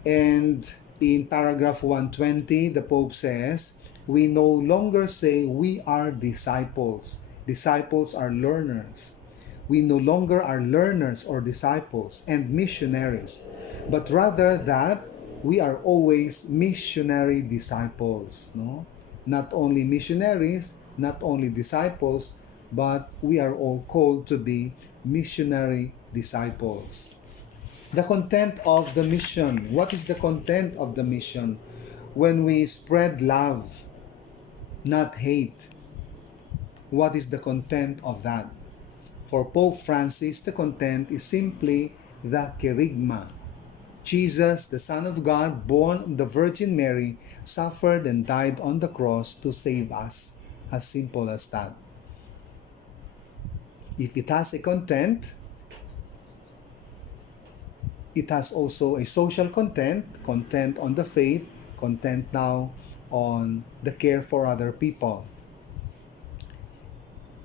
And in paragraph 120, the Pope says, we no longer say we are disciples. Disciples are learners. We no longer are learners or disciples and missionaries, but rather that we are always missionary disciples. No? Not only missionaries, not only disciples, but we are all called to be missionary disciples. The content of the mission. What is the content of the mission? When we spread love, not hate. What is the content of that? For Pope Francis, the content is simply the kerygma. Jesus, the Son of God, born of the Virgin Mary, suffered and died on the cross to save us. As simple as that. If it has a content, it has also a social content on the faith, content now on the care for other people.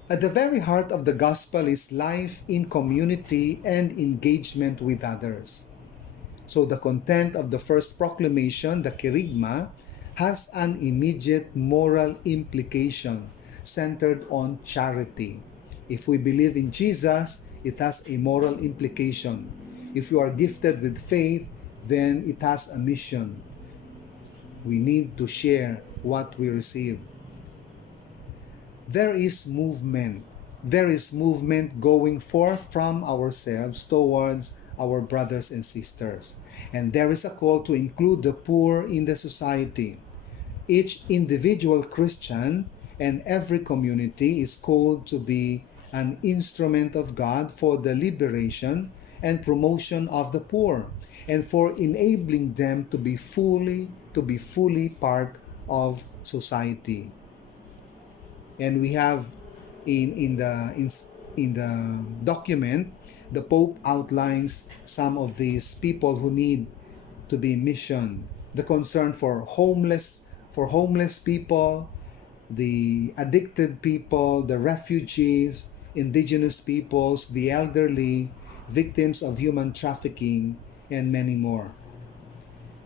At the very heart of the gospel is life in community and engagement with others. So the content of the first proclamation, the kerygma, has an immediate moral implication centered on charity. If we believe in Jesus, it has a moral implication. If you are gifted with faith, then it has a mission. We need to share what we receive. There is movement. There is movement going forth from ourselves towards our brothers and sisters. And there is a call to include the poor in the society. Each individual Christian and every community is called to be an instrument of God for the liberation and promotion of the poor, and for enabling them to be fully part of society. And we have in the document, the Pope outlines some of these people who need to be missioned. The concern for homeless people, the addicted people, the refugees, indigenous peoples, the elderly, victims of human trafficking, and many more.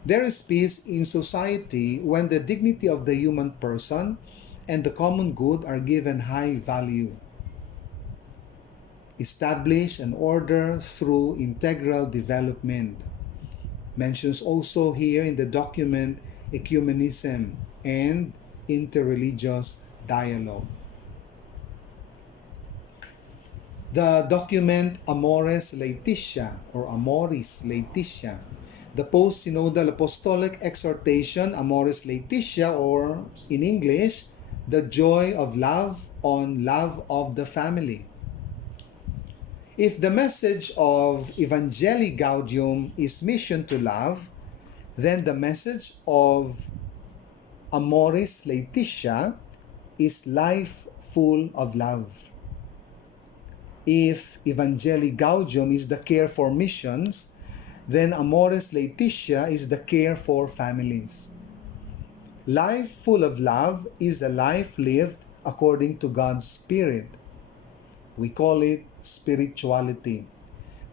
There is peace in society when the dignity of the human person and the common good are given high value. Establish an order through integral development. Mentions also here in the document ecumenism and interreligious dialogue. The document Amoris Laetitia or Amoris Laetitia, the post-synodal apostolic exhortation Amoris Laetitia, or in English, the joy of love on love of the family. If the message of Evangelii Gaudium is mission to love, then the message of Amoris Laetitia is life full of love. If Evangelii Gaudium is the care for missions, then Amoris Laetitia is the care for families. Life full of love is a life lived according to God's Spirit. We call it spirituality.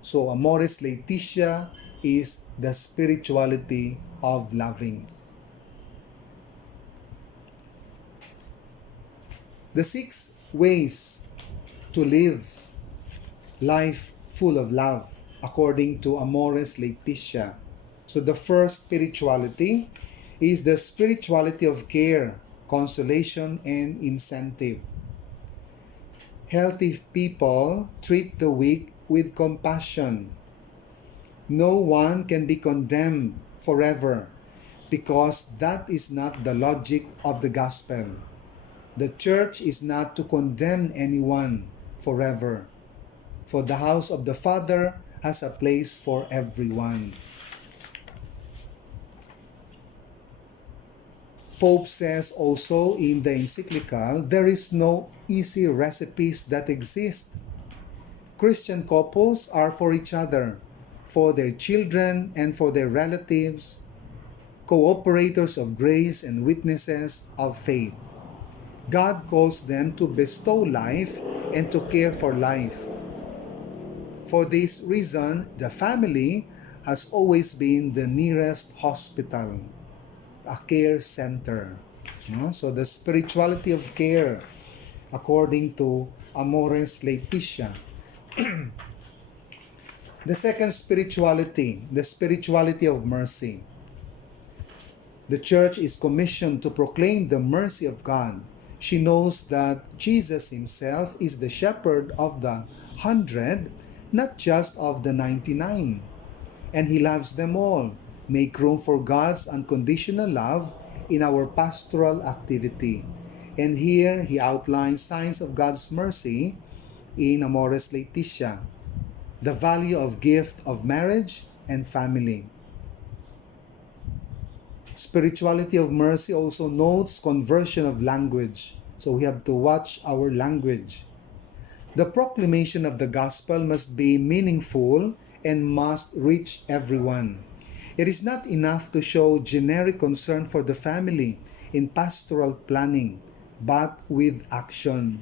So Amoris Laetitia is the spirituality of loving. The 6 ways to live life full of love according to Amoris Laetitia. So the first spirituality is the spirituality of care, consolation, and incentive. Healthy people treat the weak with compassion. No one can be condemned forever because that is not the logic of the gospel. The church is not to condemn anyone forever, for the house of the Father has a place for everyone. Pope says also in the encyclical, there is no easy recipes that exist. Christian couples are for each other, for their children and for their relatives, cooperators of grace and witnesses of faith. God calls them to bestow life and to care for life. For this reason, the family has always been the nearest hospital, a care center. So the spirituality of care, according to Amoris Laetitia. The second spirituality, the spirituality of mercy. The church is commissioned to proclaim the mercy of God. She knows that Jesus himself is the shepherd of the 100, not just of the 99. And he loves them all. Make room for God's unconditional love in our pastoral activity. And here he outlines signs of God's mercy in Amoris Laetitia. The value of gift of marriage and family. Spirituality of mercy also notes conversion of language. So we have to watch our language. The proclamation of the gospel must be meaningful and must reach everyone. It is not enough to show generic concern for the family in pastoral planning, but with action.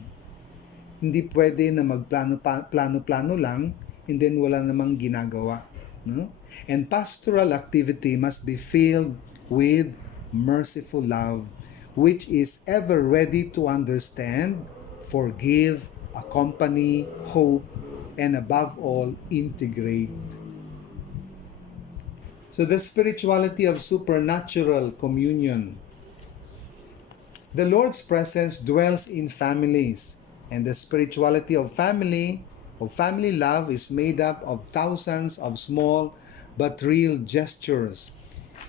Hindi pwede na magplano-plano lang and then wala namang ginagawa. No? And pastoral activity must be filled with merciful love, which is ever ready to understand, forgive, accompany, hope, and above all, integrate. So the spirituality of supernatural communion. The Lord's presence dwells in families, and the spirituality of family love is made up of thousands of small but real gestures.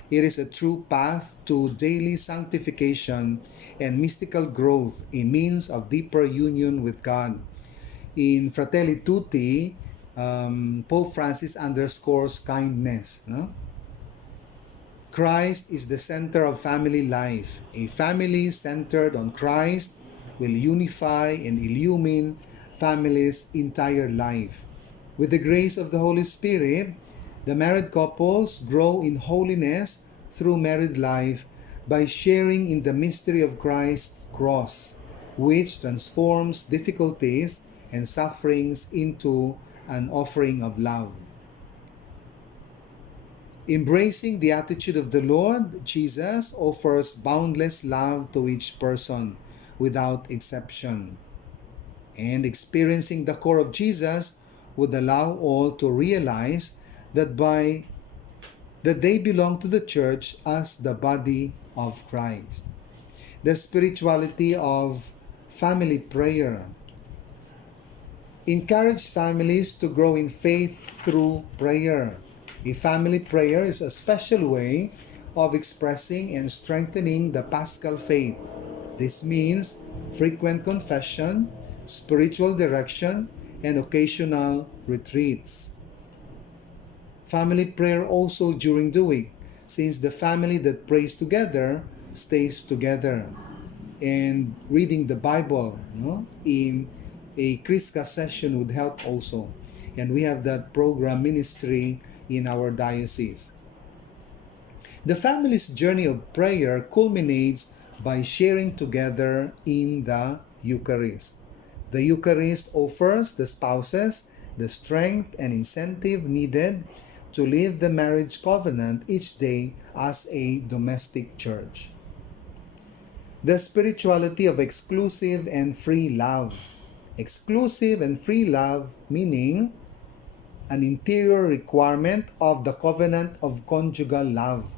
It is a true path to daily sanctification and mystical growth, a means of deeper union with God. In Fratelli Tutti, Pope Francis underscores kindness. No? Christ is the center of family life. A family centered on Christ will unify and illumine family's entire life. With the grace of the Holy Spirit, the married couples grow in holiness through married life by sharing in the mystery of Christ's cross, which transforms difficulties and sufferings into an offering of love. Embracing the attitude of the Lord, Jesus offers boundless love to each person without exception. And experiencing the core of Jesus would allow all to realize that they belong to the church as the body of Christ. The spirituality of family prayer. Encourage families to grow in faith through prayer. A family prayer is a special way of expressing and strengthening the Paschal faith. This means frequent confession, spiritual direction, and occasional retreats. Family prayer also during the week, since the family that prays together stays together. And reading the Bible in a Chriska session would help also. And we have that program ministry in our diocese. The family's journey of prayer culminates by sharing together in the Eucharist. The Eucharist offers the spouses the strength and incentive needed to live the marriage covenant each day as a domestic church. The spirituality of exclusive and free love. Exclusive and free love meaning an interior requirement of the covenant of conjugal love.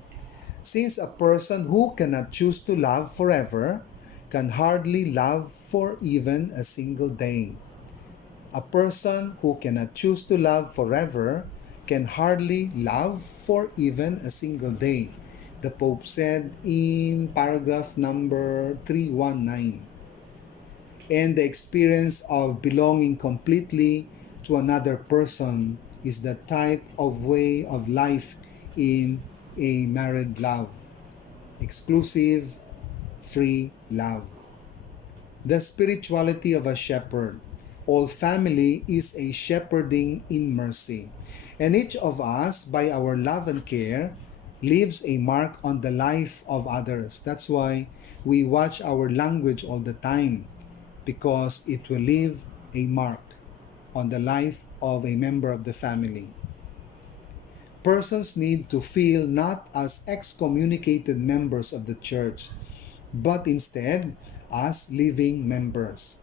Since a person who cannot choose to love forever can hardly love for even a single day. A person who cannot choose to love forever can hardly love for even a single day, the Pope said in paragraph number 319. And the experience of belonging completely to another person is the type of way of life in a married love. Exclusive, free love. The spirituality of a shepherd. All family is a shepherding in mercy. And each of us, by our love and care, leaves a mark on the life of others. That's why we watch our language all the time, because it will leave a mark on the life of a member of the family. Persons need to feel not as excommunicated members of the church, but instead as living members.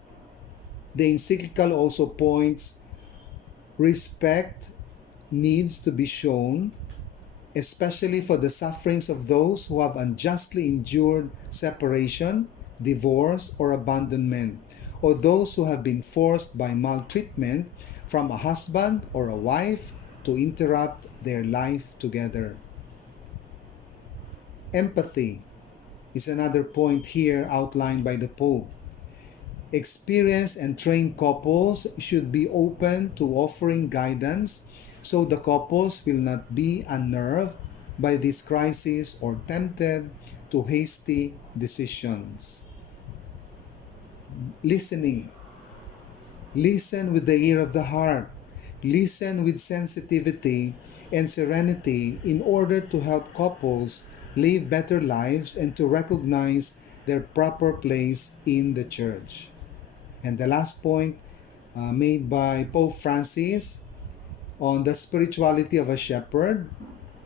The encyclical also points respect needs to be shown, especially for the sufferings of those who have unjustly endured separation, divorce, or abandonment, or those who have been forced by maltreatment from a husband or a wife to interrupt their life together. Empathy is another point here outlined by the Pope. Experienced and trained couples should be open to offering guidance so the couples will not be unnerved by this crisis or tempted to hasty decisions. Listening. Listen with the ear of the heart. Listen with sensitivity and serenity in order to help couples live better lives and to recognize their proper place in the church. And the last point made by Pope Francis on the spirituality of a shepherd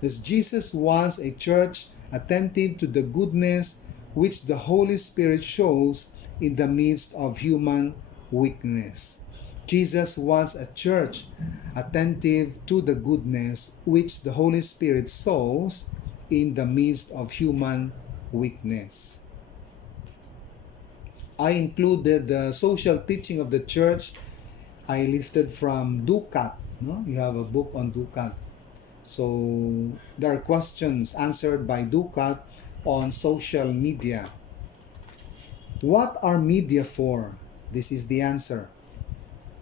is Jesus wants a church attentive to the goodness which the Holy Spirit shows in the midst of human weakness. Jesus wants a church attentive to the goodness which the Holy Spirit shows in the midst of human weakness. I included the social teaching of the church. I lifted from Ducat. No? You have a book on Ducat. So there are questions answered by Ducat on social media. What are media for? This is the answer.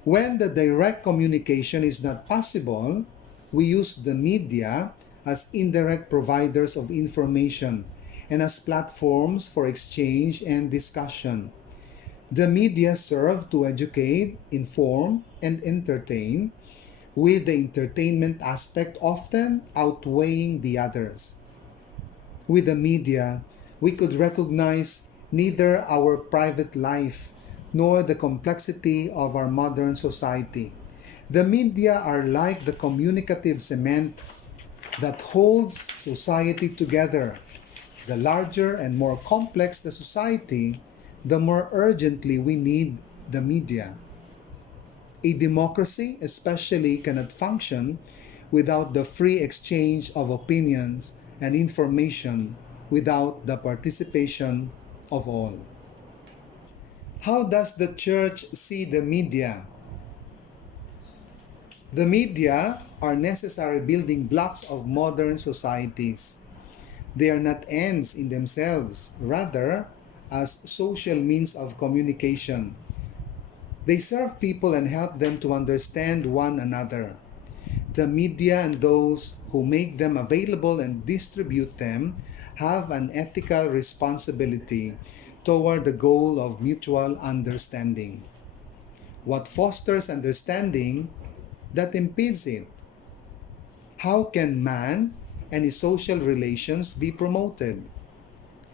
When the direct communication is not possible, we use the media as indirect providers of information and as platforms for exchange and discussion. The media serve to educate, inform, and entertain, with the entertainment aspect often outweighing the others. With the media, we could recognize neither our private life nor the complexity of our modern society. The media are like the communicative cement that holds society together. The larger and more complex the society, the more urgently we need the media. A democracy especially cannot function without the free exchange of opinions and information, without the participation of all. How does the church see the media? The media are necessary building blocks of modern societies. They are not ends in themselves, rather as social means of communication. They serve people and help them to understand one another. The media and those who make them available and distribute them have an ethical responsibility toward the goal of mutual understanding. What fosters understanding that impedes it? How can man and his social relations be promoted?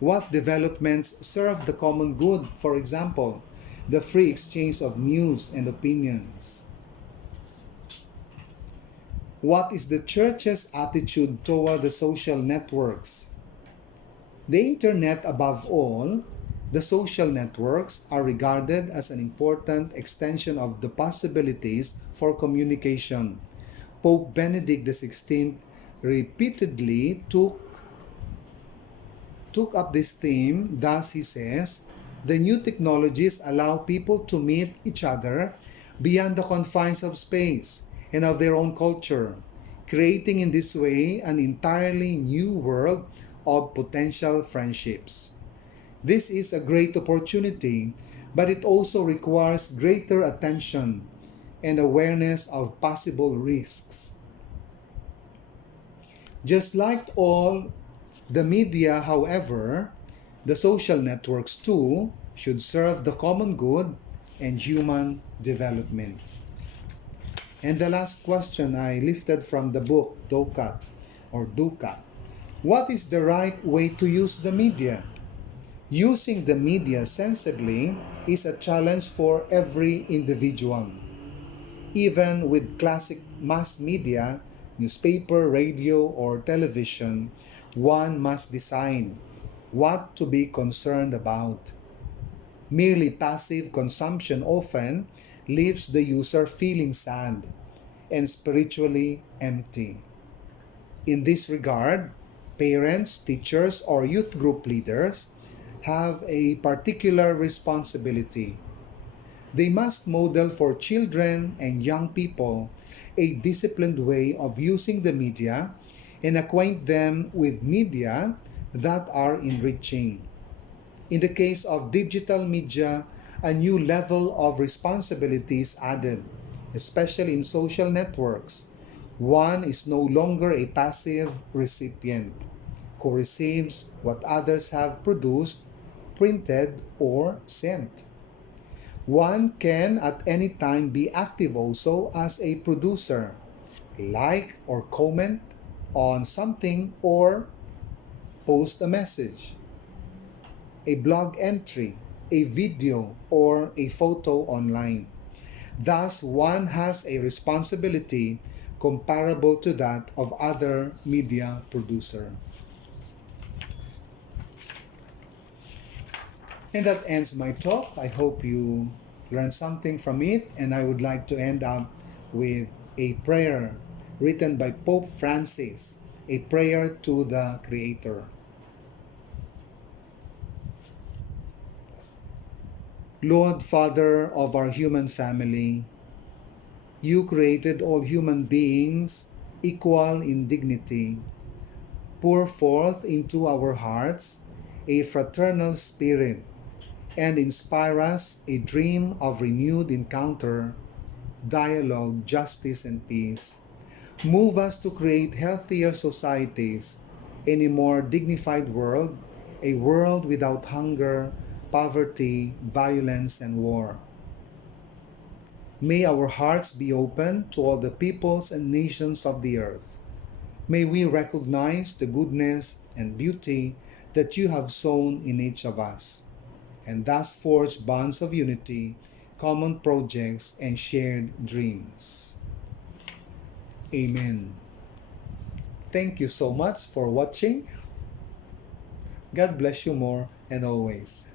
What developments serve the common good, for example? the free exchange of news and opinions. What is the Church's attitude toward the social networks? The Internet, above all, the social networks are regarded as an important extension of the possibilities for communication. Pope Benedict XVI repeatedly took up this theme. Thus, he says, the new technologies allow people to meet each other beyond the confines of space and of their own culture, creating in this way an entirely new world of potential friendships. This is a great opportunity, but it also requires greater attention and awareness of possible risks. Just like all the media, however, the social networks too should serve the common good and human development. And the last question I lifted from the book, Ducat. What is the right way to use the media? Using the media sensibly is a challenge for every individual. Even with classic mass media, newspaper, radio, or television, one must decide what to be concerned about. Merely passive consumption often leaves the user feeling sad and spiritually empty. In this regard, parents, teachers, or youth group leaders have a particular responsibility. They must model for children and young people a disciplined way of using the media and acquaint them with media that are enriching. In the case of digital media, a new level of responsibility is added, especially in social networks. One is no longer a passive recipient who receives what others have produced, printed, or sent. One can at any time be active also as a producer, like or comment on something or post a message, a blog entry, a video, or a photo online. Thus, one has a responsibility comparable to that of other media producer. And that ends my talk. I hope you learned something from it, and I would like to end up with a prayer written by Pope Francis, a prayer to the Creator. Lord, Father of our human family, you created all human beings equal in dignity. Pour forth into our hearts a fraternal spirit and inspire us a dream of renewed encounter, dialogue, justice, and peace. Move us to create healthier societies in a more dignified world, a world without hunger, poverty, violence, and war. May our hearts be open to all the peoples and nations of the earth. May we recognize the goodness and beauty that you have sown in each of us, and thus forge bonds of unity, common projects, and shared dreams. Amen. Thank you so much for watching. God bless you more and always.